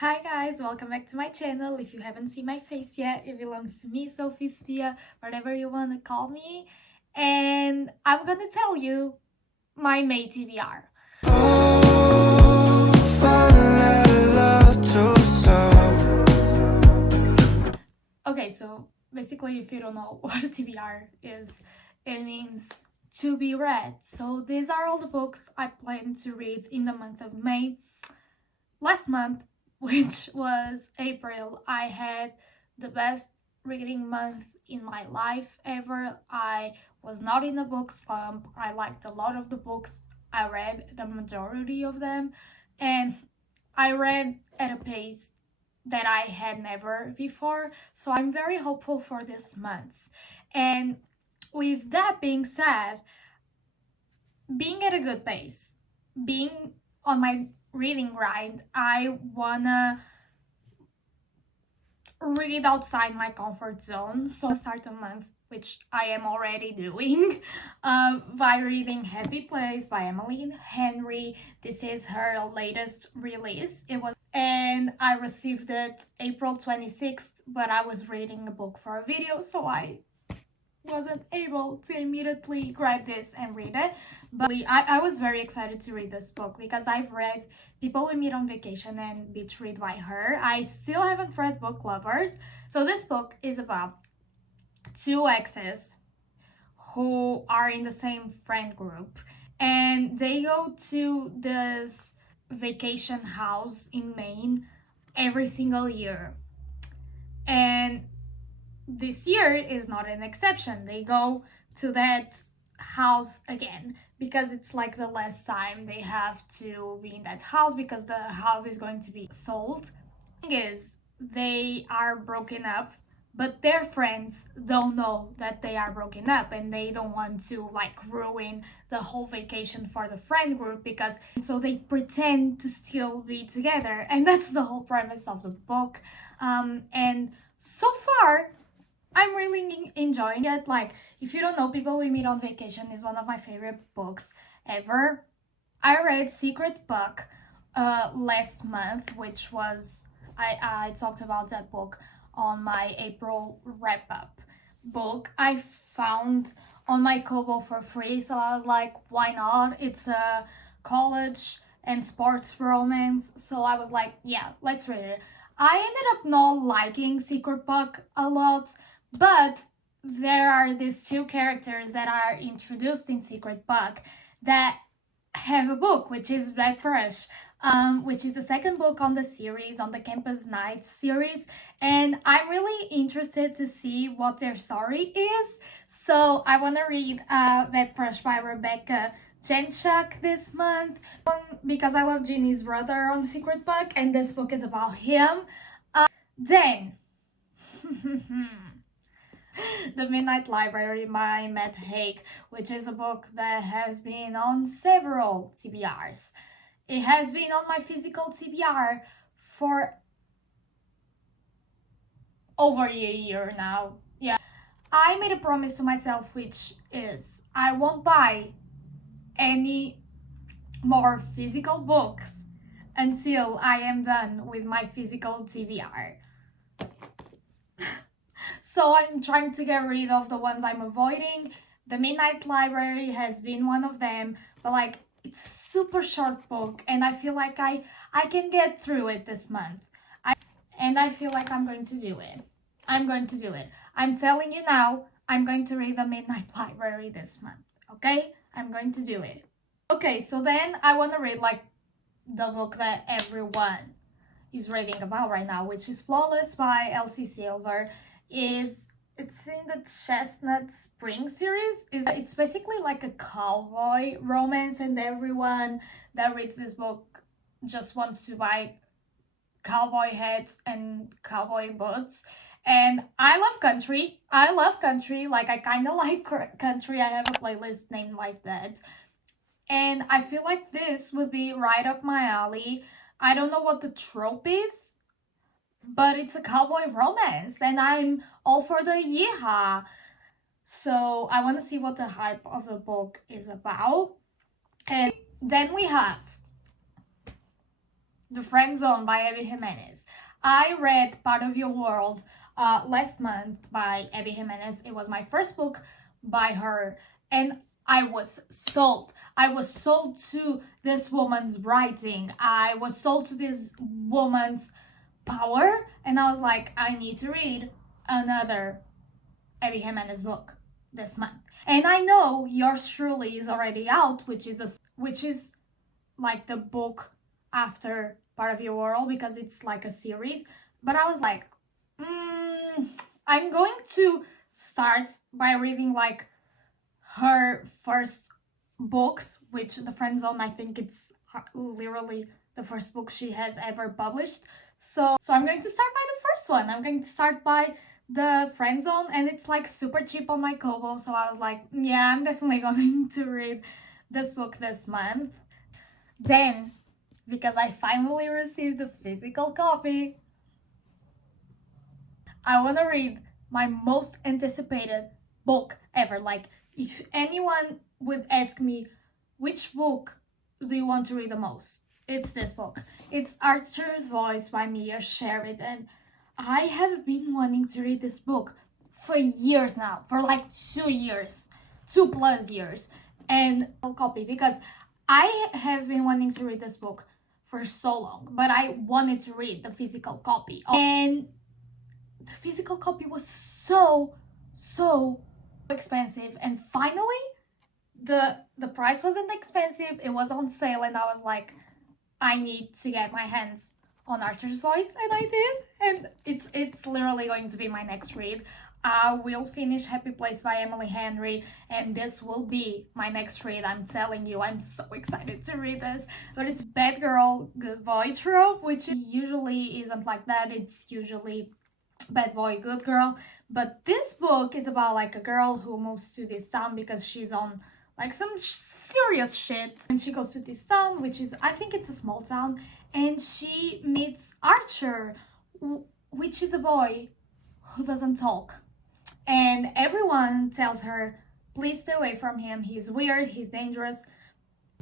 Hi guys, welcome back to my channel. If you haven't seen my face yet, it belongs to me, Sophie, whatever you want to call me. And I'm gonna tell you my May TBR. Okay, so basically if you don't know what a TBR is, it means to be read. So these are all the books I plan to read in the month of May. Last month, which was April, I had the best reading month in my life ever. I was not in a book slump. I liked a lot of the books I read, the majority of them, and I read at a pace that I had never before. So I'm very hopeful for this month. And with that being said, being at a good pace, being on my reading grind, I wanna read outside my comfort zone. So I start the month, which I am already doing, by reading Happy Place by Emily Henry. This is her latest release. And I received it April 26th, but I was reading a book for a video, so I wasn't able to immediately grab this and read it. But I was very excited to read this book because I've read People We Meet on Vacation and Beach Read by her. I still haven't read Book Lovers. So this book is about two exes who are in the same friend group, and they go to this vacation house in Maine every single year. And this year is not an exception. They go to that house again because it's like the last time they have to be in that house because the house is going to be sold. The thing is, they are broken up, but their friends don't know that they are broken up, and they don't want to like ruin the whole vacation for the friend group, because so they pretend to still be together, and that's the whole premise of the book. And so far I'm really enjoying it. Like, if you don't know, People We Meet on Vacation is one of my favorite books ever. I read Secret Book last month, which was, I talked about that book on my April wrap-up book. I found on my Kobo for free, so I was like, why not? It's a college and sports romance, so I was like, yeah, let's read it. I ended up not liking Secret Book a lot, but there are these two characters that are introduced in Secret Book that have a book, which is Bad Fresh, which is the second book on the series, on the Campus Nights series, and I'm really interested to see what their story is. So I want to read Bad Fresh by Rebecca Jenchuk this month, because I love Ginny's brother on Secret Book, and this book is about him. Then The Midnight Library by Matt Haig, which is a book that has been on several TBRs. It has been on my physical TBR for over a year now. Yeah. I made a promise to myself, which is I won't buy any more physical books until I am done with my physical TBR. So I'm trying to get rid of the ones I'm avoiding. The Midnight Library has been one of them, but like, it's a super short book, and I feel like I can get through it this month. I feel like I'm going to do it. I'm going to do it. I'm telling you now, I'm going to read the Midnight Library this month, okay? I'm going to do it. Okay, so then I want to read like the book that everyone is raving about right now, which is Flawless by Elsie Silver. It's in the Chestnut Spring series. It's basically like a cowboy romance, and everyone that reads this book just wants to buy cowboy hats and cowboy boots. And I love country. Like, I kind of like country. I have a playlist named like that. And I feel like this would be right up my alley. I don't know what the trope is, but it's a cowboy romance, and I'm all for the yeehaw. So I want to see what the hype of the book is about. And then we have The Friend Zone by Abby Jimenez. I read Part of Your World last month by Abby Jimenez. It was my first book by her, and I was sold. I was sold to this woman's writing. I was sold to this woman's power, and I was like, I need to read another Abby Jimenez book this month. And I know yours truly is already out, which is like the book after Part of Your World, because it's like a series. But I was like, I'm going to start by reading like her first books, which The Friend Zone, I think it's literally the first book she has ever published. So I'm going to start by the first one. I'm going to start by The Friend Zone, and it's like super cheap on my Kobo. So I was like, yeah, I'm definitely going to read this book this month. Then, because I finally received the physical copy, I want to read my most anticipated book ever. Like, if anyone would ask me, which book do you want to read the most? It's this book. It's Archer's Voice by Mia Sheridan. I have been wanting to read this book for years now, for like 2 years, 2+ years, and I'll copy, because I have been wanting to read this book for so long, but I wanted to read the physical copy, and the physical copy was so expensive, and finally the price wasn't expensive, it was on sale, and I was like, I need to get my hands on Archer's Voice, and I did, and it's literally going to be my next read. I will finish Happy Place by Emily Henry, and this will be my next read. I'm telling you, I'm so excited to read this. But it's bad girl, good boy trope, which usually isn't like that. It's usually bad boy, good girl. But this book is about like a girl who moves to this town because she's on like some serious shit, and she goes to this town, which is, I think it's a small town, and she meets Archer, which is a boy who doesn't talk, and everyone tells her, please stay away from him, he's weird, he's dangerous.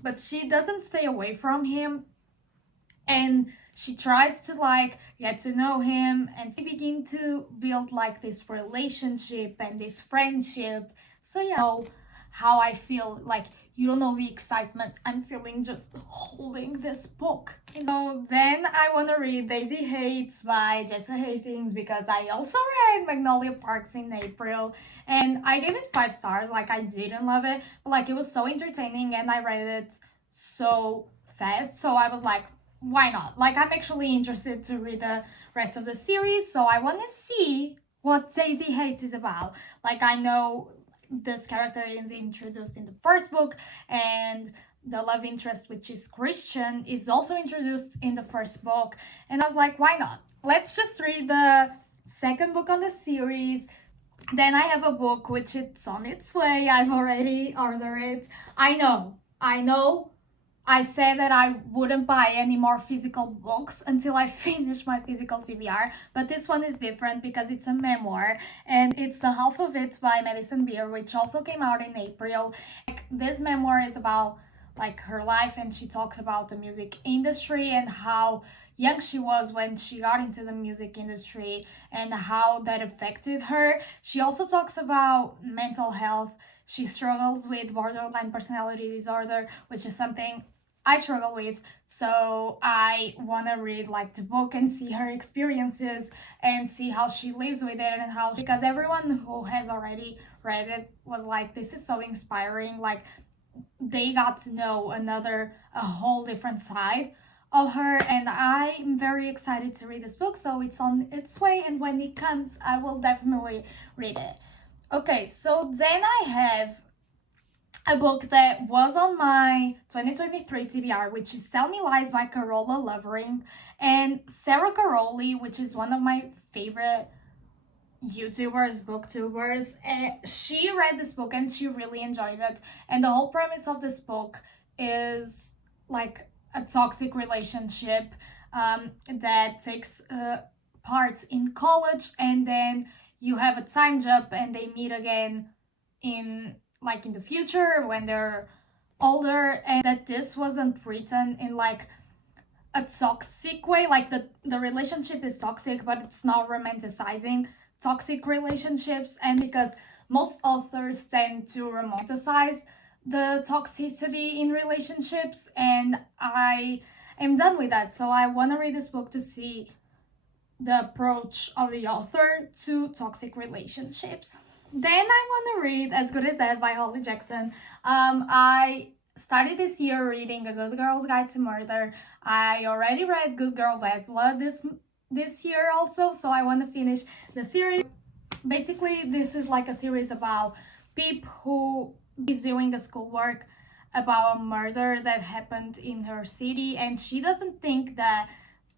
But she doesn't stay away from him, and she tries to like get to know him, and they begin to build like this relationship and this friendship. So yeah, how I feel, like, you don't know the excitement I'm feeling just holding this book. Then I want to read Daisy Hates by Jessica Hastings, because I also read Magnolia Parks in April, and I gave it 5 stars. Like, I didn't love it, but like, it was so entertaining, and I read it so fast, so I was like, why not? Like, I'm actually interested to read the rest of the series, so I want to see what Daisy Hates is about. Like, I know this character is introduced in the first book, and the love interest, which is Christian, is also introduced in the first book, and I was like, why not? Let's just read the second book on the series. Then I have a book which it's on its way. I've already ordered it. I know I said that I wouldn't buy any more physical books until I finish my physical TBR, but this one is different because it's a memoir, and it's The Half of It by Madison Beer, which also came out in April. Like, this memoir is about like her life, and she talks about the music industry and how young she was when she got into the music industry and how that affected her. She also talks about mental health. She struggles with borderline personality disorder, which is something I struggle with, so I want to read like the book and see her experiences and see how she lives with it, and how, because everyone who has already read it was like, this is so inspiring. Like, they got to know a whole different side of her, and I'm very excited to read this book, so it's on its way, and when it comes, I will definitely read it. Okay, so then I have a book that was on my 2023 TBR, which is Tell Me Lies by Carola Lovering. And Sarah Caroli, which is one of my favorite YouTubers, booktubers, and she read this book and she really enjoyed it. And the whole premise of this book is like a toxic relationship that takes part in college, and then you have a time jump and they meet again in the future when they're older, and that this wasn't written in like a toxic way, like the relationship is toxic, but it's not romanticizing toxic relationships. And because most authors tend to romanticize the toxicity in relationships, and I am done with that. So I want to read this book to see the approach of the author to toxic relationships. Then I want to read As Good as Dead by Holly Jackson. I started this year reading A Good Girl's Guide to Murder. I already read Good Girl Bad Blood this year also, so I want to finish the series. Basically, this is like a series about Pip, who is doing the schoolwork about a murder that happened in her city, and she doesn't think that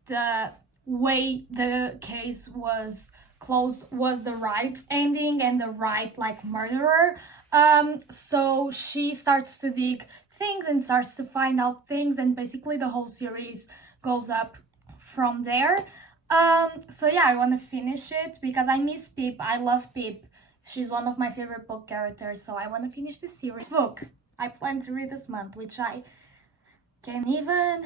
the way the case was closed was the right ending and the right like murderer. So she starts to dig things and starts to find out things, and basically the whole series goes up from there. So yeah, I want to finish it because I miss Pip. I love Pip. She's one of my favorite book characters, so I want to finish this series. Book I plan to read this month, which I can't even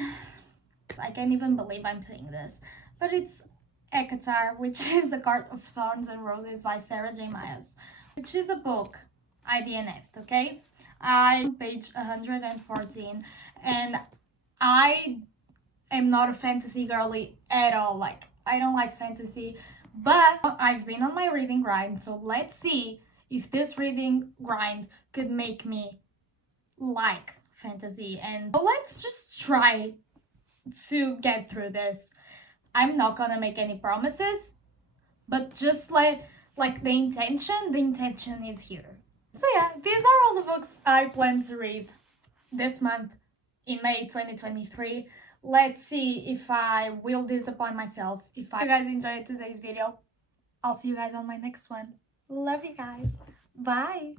believe I'm saying this, but it's Ekatar, which is A Cart of Thorns and Roses by Sarah J. Maas, which is a book I DNF'd, okay? I'm page 114, and I am not a fantasy girly at all. Like, I don't like fantasy, but I've been on my reading grind, so let's see if this reading grind could make me like fantasy. And let's just try to get through this. I'm not gonna make any promises, but just like the intention is here. So yeah, these are all the books I plan to read this month in May 2023. Let's see if I will disappoint myself. If you guys enjoyed today's video, I'll see you guys on my next one. Love you guys. Bye.